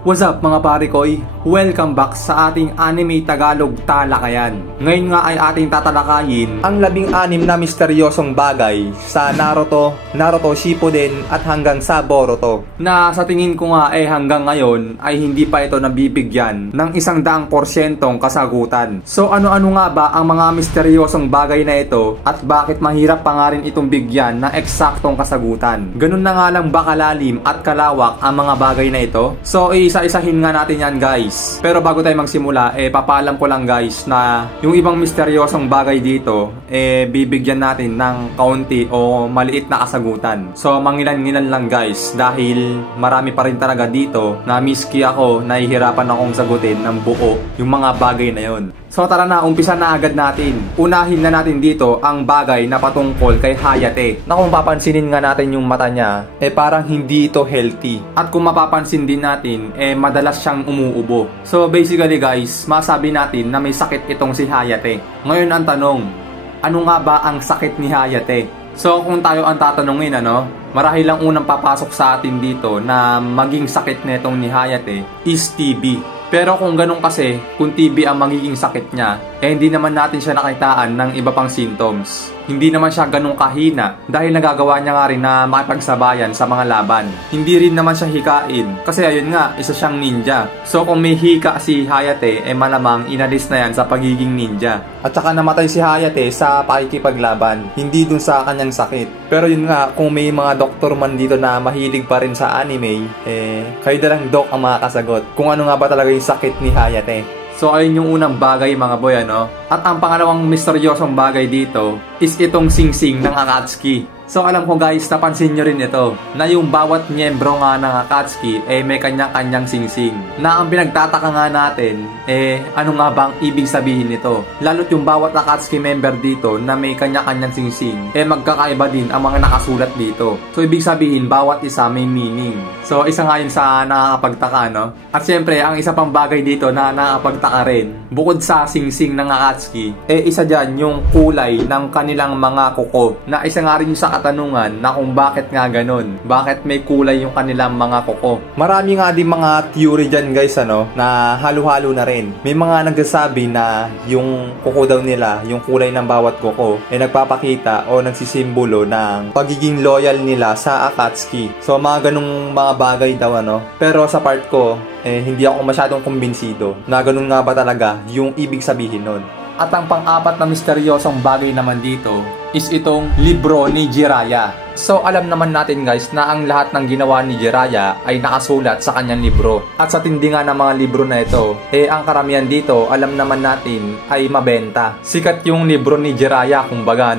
What's up mga pare koy? Welcome back sa ating anime Tagalog talakayan. Ngayon nga ay ating tatalakayin ang 16 na misteryosong bagay sa Naruto Shippuden at hanggang sa Boruto. Na sa tingin ko nga hanggang ngayon ay hindi pa ito nabibigyan ng 100% kasagutan. So ano-ano nga ba ang mga misteryosong bagay na ito at bakit mahirap pa nga rin itong bigyan ng eksaktong kasagutan? Ganun na nga lang ba kalalim at kalawak ang mga bagay na ito? So isa-isahin nga natin yan guys. Pero bago tayo magsimula, papaalam ko lang guys na yung ibang misteryosong bagay dito, bibigyan natin ng kaunti o maliit na kasagutan. So mangilan-ngilan lang guys dahil marami pa rin talaga dito na miski ako, nahihirapan akong sagutin ng buo yung mga bagay na yon. So tara na, umpisa na agad natin. Unahin na natin dito ang bagay na patungkol kay Hayate. Na kung papansinin nga natin yung mata niya, parang hindi ito healthy. At kung mapapansin din natin, madalas siyang umuubo. So basically guys, masabi natin na may sakit itong si Hayate. Ngayon ang tanong, ano nga ba ang sakit ni Hayate? So kung tayo ang tatanungin, marahil lang unang papasok sa atin dito na maging sakit netong ni Hayate is TB. Pero kung ganun kasi, kung TB ang magiging sakit niya, hindi naman natin siya nakitaan ng iba pang symptoms. Hindi naman siya ganun kahina dahil nagagawa niya nga rin na makipagsabayan sa mga laban. Hindi rin naman siya hikain kasi ayun nga, isa siyang ninja. So kung may hika si Hayate, malamang inalis na yan sa pagiging ninja. At saka namatay si Hayate sa pakikipaglaban, hindi dun sa kanyang sakit. Pero yun nga, kung may mga doktor man dito na mahilig pa rin sa anime, kayo na lang doc ang makakasagot kung ano nga ba talaga yung sakit ni Hayate. So ayun yung unang bagay mga boy, At ang pangalawang misteryosong bagay dito is itong singsing ng Akatsuki. So alam ko guys, napansin nyo rin ito na yung bawat miyembro nga ng Akatsuki may kanya-kanyang singsing. Na ang pinagtataka nga natin ano nga bang ibig sabihin nito? Lalo't yung bawat Akatsuki member dito na may kanya-kanyang singsing magkakaiba din ang mga nakasulat dito. So ibig sabihin bawat isa may meaning. So isa nga yun sa nakakapagtaka, At syempre ang isa pang bagay dito na nakakapagtaka rin, bukod sa singsing ng Akatsuki, isa dyan yung kulay ng kanilang mga kuko. Na isa nga rin yung sa katanungan na kung bakit nga ganun. Bakit may kulay yung kanilang mga kuko. Marami nga din mga theory dyan guys, na halo-halo na rin. May mga nagsasabi na yung kuko daw nila, yung kulay ng bawat kuko, nagpapakita o nagsisimbolo ng pagiging loyal nila sa Akatsuki. So mga ganung mga bagay daw, Pero sa part ko, hindi ako masyadong kumbinsido na ganun nga ba talaga yung ibig sabihin nun. At ang pang-apat na misteryosong bagay naman dito is itong libro ni Jiraiya. So alam naman natin guys na ang lahat ng ginawa ni Jiraiya ay nakasulat sa kanyang libro. At sa tindi nga ng mga libro na ito, ang karamihan dito alam naman natin ay mabenta. Sikat yung libro ni Jiraiya kumbaga,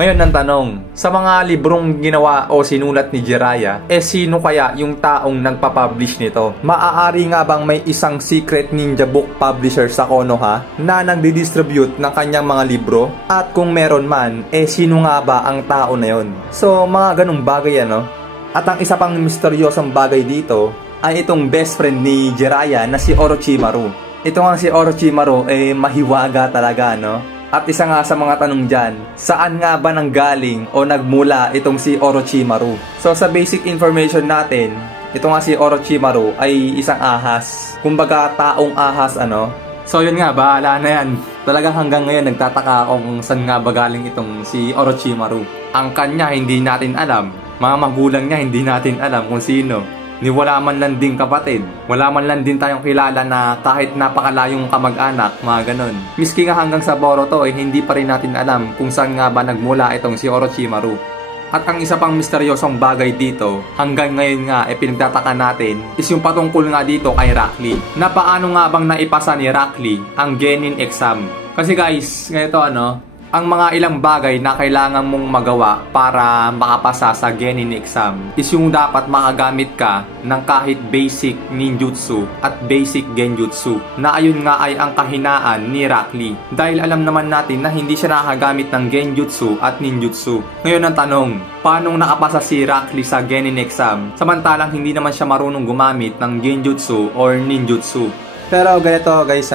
Ngayon ang tanong, sa mga librong ginawa o sinulat ni Jiraiya, sino kaya yung taong nagpa-publish nito? Maaari nga bang may isang secret ninja book publisher sa Konoha na nagdi-distribute ng kanyang mga libro? At kung meron man, sino nga ba ang tao na yon? So mga ganung bagay, At ang isa pang misteryosong bagay dito ay itong best friend ni Jiraiya na si Orochimaru. Ito nga si Orochimaru mahiwaga talaga, At isa nga sa mga tanong dyan, saan nga ba nanggaling o nagmula itong si Orochimaru? So sa basic information natin, ito nga si Orochimaru ay isang ahas. Kumbaga taong ahas, So yun nga, bahala na yan. Talagang hanggang ngayon nagtataka ako kung saan nga ba galing itong si Orochimaru. Ang kanya hindi natin alam. Mga magulang niya hindi natin alam kung sino. Ni wala man lang din kapatid, wala man lang din tayong kilala na kahit napakalayong kamag-anak, mga ganon. Miski nga hanggang sa Boruto hindi pa rin natin alam kung saan nga ba nagmula itong si Orochimaru. At ang isa pang misteryosong bagay dito, hanggang ngayon nga pinagtataka natin, is yung patungkol nga dito kay Rock Lee. Na paano nga bang naipasa ni Rock Lee ang Genin exam? Kasi guys, ganito ang mga ilang bagay na kailangan mong magawa para makapasa sa Genin exam is yung dapat makagamit ka ng kahit basic ninjutsu at basic genjutsu na ayun nga ay ang kahinaan ni Rock Lee. Dahil alam naman natin na hindi siya nakagamit ng genjutsu at ninjutsu. Ngayon ang tanong, paano nakapasa si Rock Lee sa Genin exam samantalang hindi naman siya marunong gumamit ng genjutsu or ninjutsu? Pero ganito guys,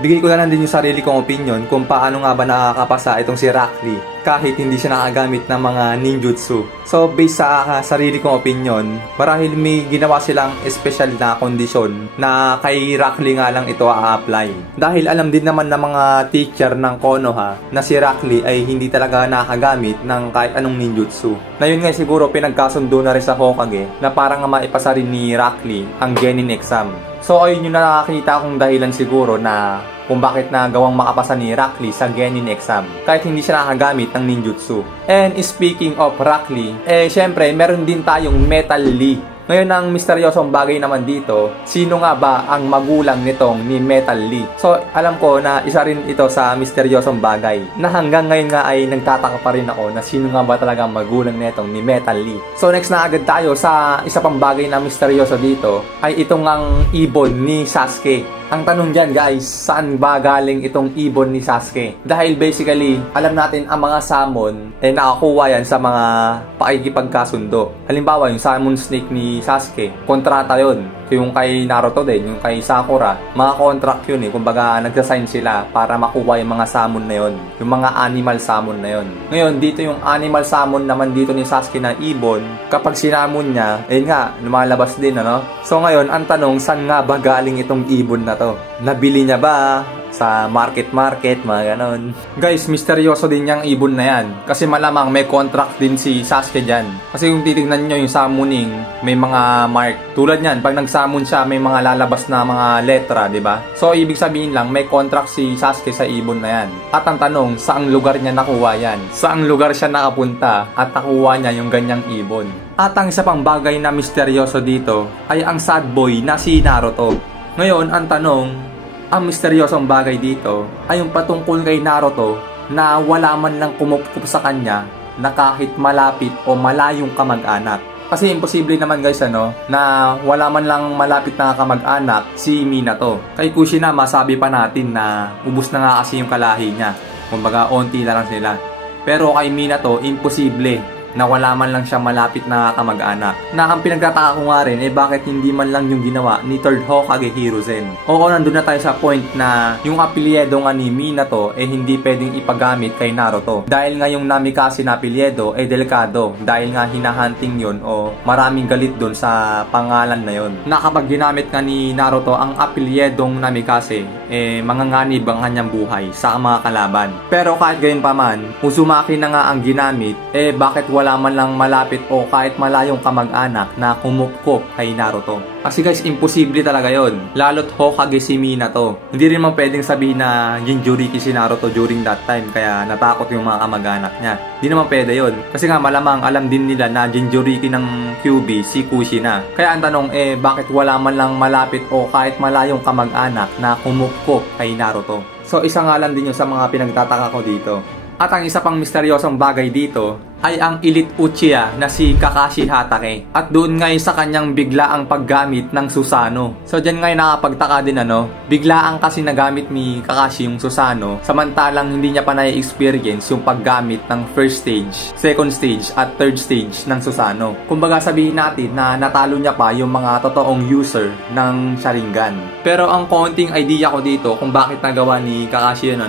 bigay ko na lang din yung sarili kong opinion kung paano nga ba nakakapasa itong si Rock Lee kahit hindi siya nakagamit ng mga ninjutsu. So based sa sarili kong opinion, marahil may ginawa silang special na kondisyon na kay Rock Lee nga lang ito a-apply. Dahil alam din naman ng mga teacher ng Konoha na si Rock Lee ay hindi talaga nakagamit ng kahit anong ninjutsu. Na yun nga siguro pinagkasundo na rin sa Hokage na parang maipasa rin ni Rock Lee ang Genin exam. So ayun yung nakakita kong dahilan siguro na kung bakit nagawang makapasa ni Rock Lee sa Genin exam kahit hindi siya nakagamit ng ninjutsu. And speaking of Rock Lee, syempre meron din tayong Metal Lee. Ngayon ang misteryosong bagay naman dito, sino nga ba ang magulang nitong ni Metal Lee? So alam ko na isa rin ito sa misteryosong bagay na hanggang ngayon nga ay nagtataka pa rin ako na sino nga ba talaga ang magulang nitong ni Metal Lee. So next na agad tayo sa isa pang bagay na misteryoso dito ay itong ang ibon ni Sasuke. Ang tanong dyan guys, saan ba galing itong ibon ni Sasuke? Dahil basically, alam natin ang mga salmon nakakuha yan sa mga pakikipagkasundo. Halimbawa, yung salmon snake ni Sasuke, kontrata yun. Yung kay Naruto din, yung kay Sakura, mga contract yun kumbaga nagsasign sila para makuha yung mga salmon na yun. Yung mga animal salmon na yun. Ngayon, dito yung animal salmon naman dito ni Sasuke na ibon, kapag sinamon niya, nga, lumalabas din So ngayon, ang tanong, saan nga ba galing itong ibon na to? Nabili niya ba sa market, mga ganon? Guys, misteryoso din yung ibon na yan. Kasi malamang may contract din si Sasuke dyan. Kasi kung titignan nyo yung summoning, may mga mark. Tulad yan, pag nag-summon siya, may mga lalabas na mga letra, diba? So, ibig sabihin lang, may contract si Sasuke sa ibon na yan. At ang tanong, saang lugar niya nakuha yan? Saang lugar siya nakapunta at nakuha niya yung ganyang ibon? At ang isa pang bagay na misteryoso dito ay ang sad boy na si Naruto. Ngayon, ang tanong, ang misteryosong bagay dito ay yung patungkol kay Naruto na wala man lang kumupkup sa kanya na kahit malapit o malayong kamag-anak. Kasi imposible naman guys na wala man lang malapit na kamag-anak si Minato. Kay Kushina masabi pa natin na ubos na nga kasi yung kalahi niya. Kumbaga onti na lang sila. Pero kay Minato imposible na wala man lang siya malapit na kamag-anak. Na ang pinagtataka ko nga rin bakit hindi man lang yung ginawa ni Third Hokage Hiruzen. Oo, nandun na tayo sa point na yung apelyido nga ni Minato hindi pwedeng ipagamit kay Naruto. Dahil nga yung Namikaze na apelyido delikado dahil nga hinahunting yun o maraming galit dun sa pangalan na yun. Na kapag ginamit nga ni Naruto ang apelyidong Namikaze manganganib ang kanyang buhay sa mga kalaban. Pero kahit gayon pa man, Uzumaki na nga ang ginamit bakit wala man lang malapit o kahit malayong kamag-anak na kumupkop kay Naruto. Kasi guys, imposible talaga yon. Lalo't Hokage si Minato. Hindi rin man pwedeng sabihin na Jinchuriki si Naruto during that time kaya natakot yung mga kamag-anak niya. Hindi naman pwede yon. Kasi nga malamang alam din nila na Jinchuriki ng Kyuubi si Kushina. Kaya ang tanong bakit wala man lang malapit o kahit malayong kamag-anak na kumupkop kay Naruto? So isa nga lang din yun sa mga pinagtataka ko dito. At ang isa pang misteryosong bagay dito ay ang Elite Uchiha na si Kakashi Hatake. At doon ngayon sa kanyang biglaang paggamit ng Susanoo. So dyan ngayon nakapagtaka din biglaang kasi nagamit ni Kakashi yung Susanoo samantalang hindi niya pa na-experience yung paggamit ng first stage, second stage at third stage ng Susanoo. Kumbaga sabihin natin na natalo niya pa yung mga totoong user ng Sharingan. Pero ang konting idea ko dito kung bakit nagawa ni Kakashi yun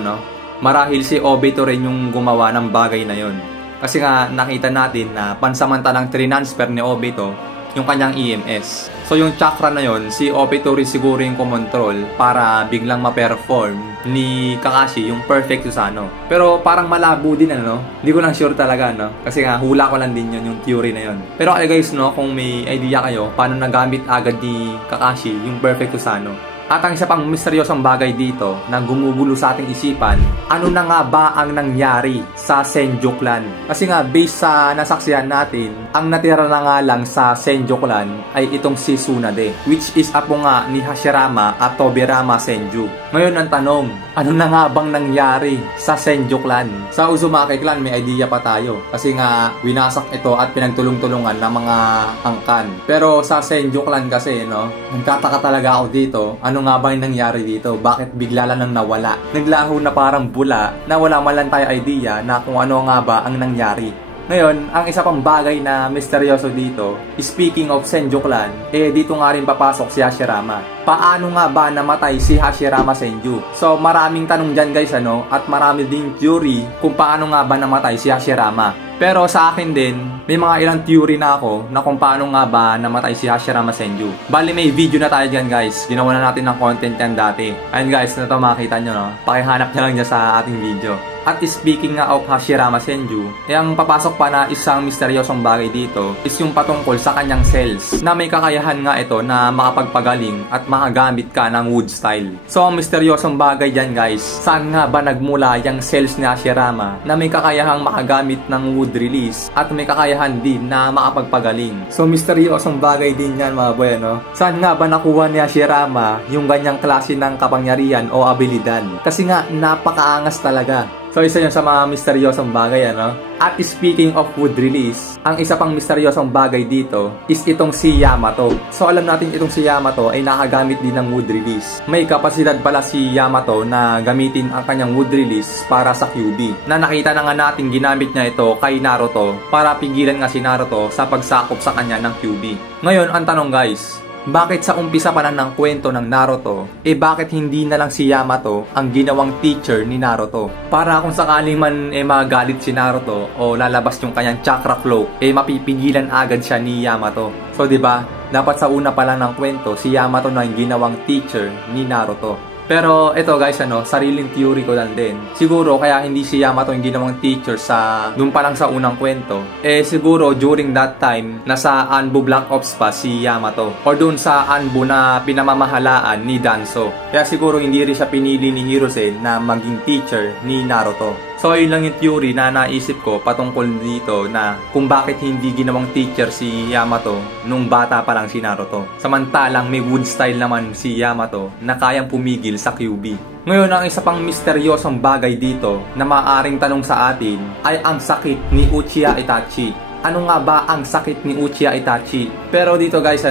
marahil si Obito rin yung gumawa ng bagay na yon. Kasi nga nakita natin na pansamantalang transfer ni Obito yung kanyang EMS. So yung chakra na yon, si Obito rin siguro yung kumontrol para biglang ma-perform ni Kakashi yung perfect Susanoo. Pero parang malabo din hindi ko lang sure talaga kasi nga hula ko lang din yun yung theory na yon. Pero guys kung may idea kayo paano nagamit agad ni Kakashi yung perfect Susanoo. At ang isa pang misteryosong bagay dito na gumugulo sa ating isipan, ano na nga ba ang nangyari sa Senju Clan? Kasi nga, based sa nasaksihan natin, ang natira na nga lang sa Senju Clan ay itong si Tsunade, which is apo nga ni Hashirama at Tobirama Senju. Ngayon ang tanong, ano na nga bang nangyari sa Senju Clan? Sa Uzumaki Clan, may idea pa tayo. Kasi nga, winasak ito at pinagtulong-tulungan ng mga angkan. Pero sa Senju Clan kasi, nagtataka talaga ako dito, ano nga ba yung nangyari dito? Bakit bigla lang nawala? Naglaho na parang bula na wala man lang tayo idea na kung ano nga ba ang nangyari. Ngayon, ang isa pang bagay na misteryoso dito, speaking of Senju Clan, dito nga rin papasok si Hashirama. Paano nga ba namatay si Hashirama Senju? So maraming tanong dyan guys at marami din theory kung paano nga ba namatay si Hashirama. Pero sa akin din, may mga ilang theory na ako na kung paano nga ba namatay si Hashirama Senju. Bali may video na tayo dyan guys, ginawa na natin ng content yan dati. Ayun guys, na ito makikita nyo pakihanap nyo lang dyan sa ating video. At speaking nga of Hashirama Senju, ang papasok pa na isang misteryosong bagay dito is yung patungkol sa kanyang cells na may kakayahan nga ito na makapagpagaling at makagamit ka ng wood style. So ang misteryosong bagay dyan guys, saan nga ba nagmula yung cells ni Hashirama na may kakayahang makagamit ng wood release at may kakayahan din na makapagpagaling. So misteryosong bagay din yan mga boy Saan nga ba nakuha ni Hashirama yung ganyang klase ng kapangyarihan o abilidad? Kasi nga napakaangas talaga. So isa yun sa mga misteryosong bagay At speaking of wood release, ang isa pang misteryosong bagay dito is itong si Yamato. So alam natin itong si Yamato ay nakagamit din ng wood release. May kapasidad pala si Yamato na gamitin ang kanyang wood release para sa QB. Na nakita na nga natin ginamit niya ito kay Naruto para pigilan nga si Naruto sa pagsakop sa kanya ng QB. Ngayon ang tanong guys, bakit sa umpisa pa lang ng kwento ng Naruto, bakit hindi na lang si Yamato ang ginawang teacher ni Naruto? Para kung sakaling man magalit si Naruto o lalabas yung kanyang chakra cloak, mapipigilan agad siya ni Yamato. So 'di ba? Dapat sa una pa lang ng kwento, si Yamato na ang ginawang teacher ni Naruto. Pero ito guys sariling theory ko lang din. Siguro kaya hindi si Yamato yung ginawang teacher sa doon pa lang sa unang kwento. Siguro during that time nasa Anbu Black Ops pa si Yamato or doon sa Anbu na pinamamahalaan ni Danzo. Kaya siguro hindi rin siya pinili ni Hiruzen na maging teacher ni Naruto. So yun lang yung theory na naisip ko patungkol dito na kung bakit hindi ginawang teacher si Yamato nung bata pa lang si Naruto. Samantalang may wood style naman si Yamato na kayang pumigil sa QB. Ngayon ang isa pang misteryosong bagay dito na maaaring tanong sa atin ay ang sakit ni Uchiha Itachi. Ano nga ba ang sakit ni Uchiha Itachi? Pero dito guys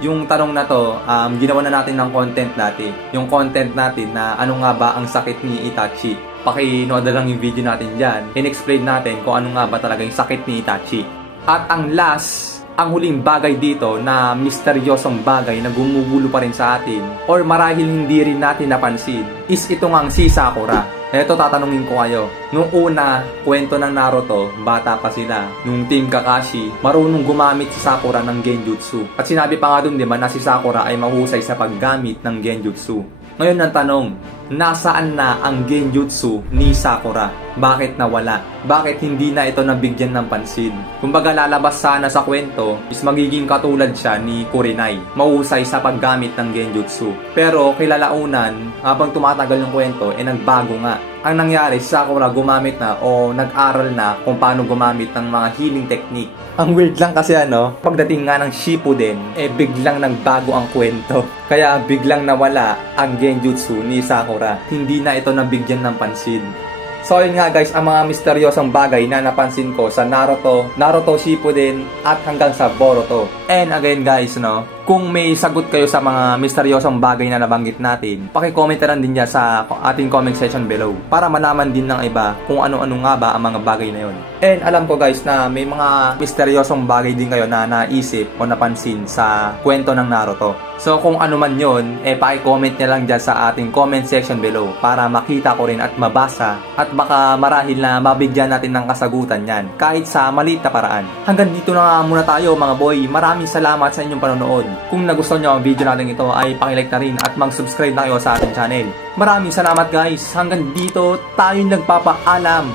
yung tanong na to, ginawa na natin ng content natin. Yung content natin na ano nga ba ang sakit ni Itachi. Pakinood na lang yung video natin dyan. In-explain natin kung ano nga ba talaga yung sakit ni Itachi. At ang huling bagay dito na misteryosong bagay na gumugulo pa rin sa atin or marahil hindi rin natin napansin is itong ang si Sakura. Ito tatanungin ko kayo. Nung una, kwento ng Naruto, bata pa sila. Nung Team Kakashi, marunong gumamit si Sakura ng Genjutsu. At sinabi pa nga dun diba na si Sakura ay mahusay sa paggamit ng Genjutsu. Ngayon ang tanong, nasaan na ang Genjutsu ni Sakura? Bakit nawala? Bakit hindi na ito nabigyan ng pansin? Kumbaga lalabas sana sa kwento is magiging katulad siya ni Kurenai, mahusay sa paggamit ng Genjutsu. Pero kilalaunan, habang tumatagal yung kwento, nagbago nga. Ang nangyari, si Sakura gumamit na o nag-aral na kung paano gumamit ng mga healing technique. Ang weird lang kasi pagdating nga ng Shippuden, biglang nagbago ang kwento. Kaya biglang nawala ang Genjutsu ni Sakura. Hindi na ito nabigyan ng pansin. So yun nga guys, ang mga misteryosong bagay na napansin ko sa Naruto Shippuden at hanggang sa Boruto. And again guys, kung may sagot kayo sa mga misteryosong bagay na nabanggit natin, paki-comment na lang din dyan sa ating comment section below para malaman din ng iba kung ano-ano nga ba ang mga bagay na yun. And alam ko guys na may mga misteryosong bagay din kayo na naisip o napansin sa kwento ng Naruto. So kung ano man yun, paki-comment na lang dyan sa ating comment section below para makita ko rin at mabasa at baka marahil na mabigyan natin ng kasagutan yan kahit sa maliit na paraan. Hanggang dito na nga muna tayo mga boy. Maraming salamat sa inyong panonood. Kung nagustuhan nyo ang video natin ito ay pakilike na rin at mag-subscribe na kayo sa ating channel. Maraming salamat guys. Hanggang dito tayo nagpapaalam.